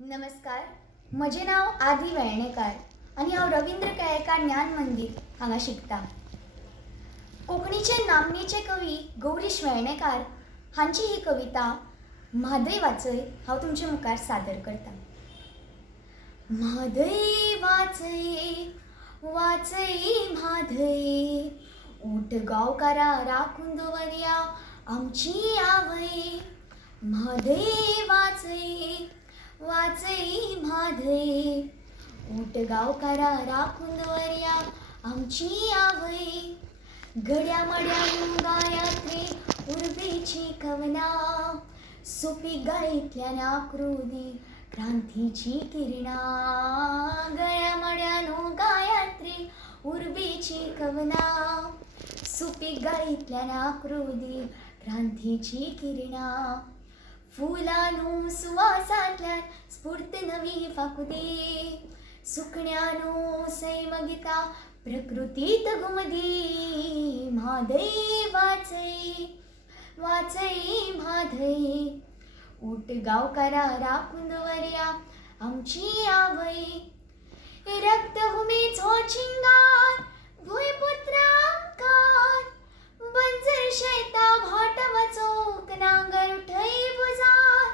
नमस्कार, म्हजें नांव आदी वेळणेकार आनी हांव रवींद्र केळेकार ज्ञान मंदिर हांगा शिकता। कोंकणीचे नामनेचे कवी गौरीश वेळणेकार हांची ही कविता म्हादय वाचय हांव तुमचे मुखार सादर करता। म्हादय वाचय वाचय म्हादय, ऊठ गांवकारा राखून दवरया आमची आवय। म्हादय वाचय वाचय म्हादय, ऊठ गांवकारा राखून दवरया आमची आवय। घड्या मड्यान गायत्री उर्बेची कवना, सोपी गळेंतल्यान आकृती क्रांतीची किरणां। गळ्या मड्यान गायत्री उर्बेची कवना, सोपी गळेंतल्यान आकृती क्रांतीची किरणां। फुलांनू सुवासांतल्यान स्फूर्त नवी फांकुदी, सुकण्यानू सैम गिता प्रकृतीत घुमदी। म्हादय वाचय वाचय म्हादय, ऊठ गांवकारा राखून दवरया आमची आवय। रक्तभुमीचो चिंगार भूंयपुत्रांकार, बंजर शेतां भाट वचोंक नांगर उठय बुजार।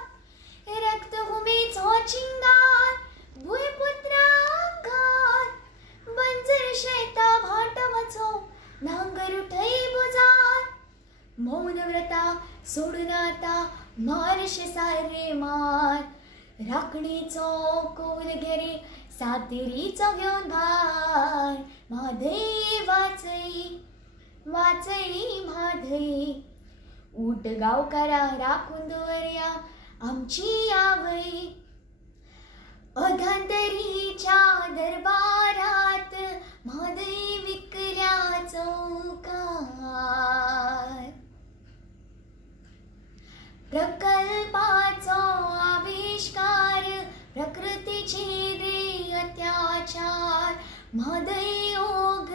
रक्तभुमीचो चिंगार भूंयपुत्रांकार, बंजर शेतां भाट वचोंक नांगर उठय बुजार। मौन व्रता सोडून आतां मारशे सारे मार, राखणेचो कौल घे रे सातेरीचो घेवन भार। म्हादय वाचय वाचय म्हादय, ऊठ गांवकारा राखून दवरया आमची आवय। अधांतरीच्या दरबारात म्हादय विकल्या चौकार, प्रकल्पाचो आविष्कार प्रकृतीची रे अत्याचार। म्हादय ओघ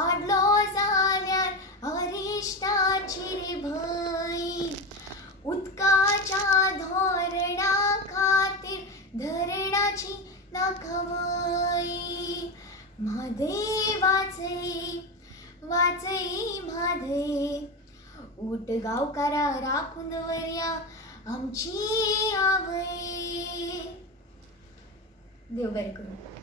आडलो जाल्यार अरिश्टाची रे भय, उदकाच्या धोरणा खातीर धरणाची नाखवय। म्हादय वाचय वाचय म्हादय, ऊठ गांवकारा राखून दवरया आमची आवय। देव बरें करूं।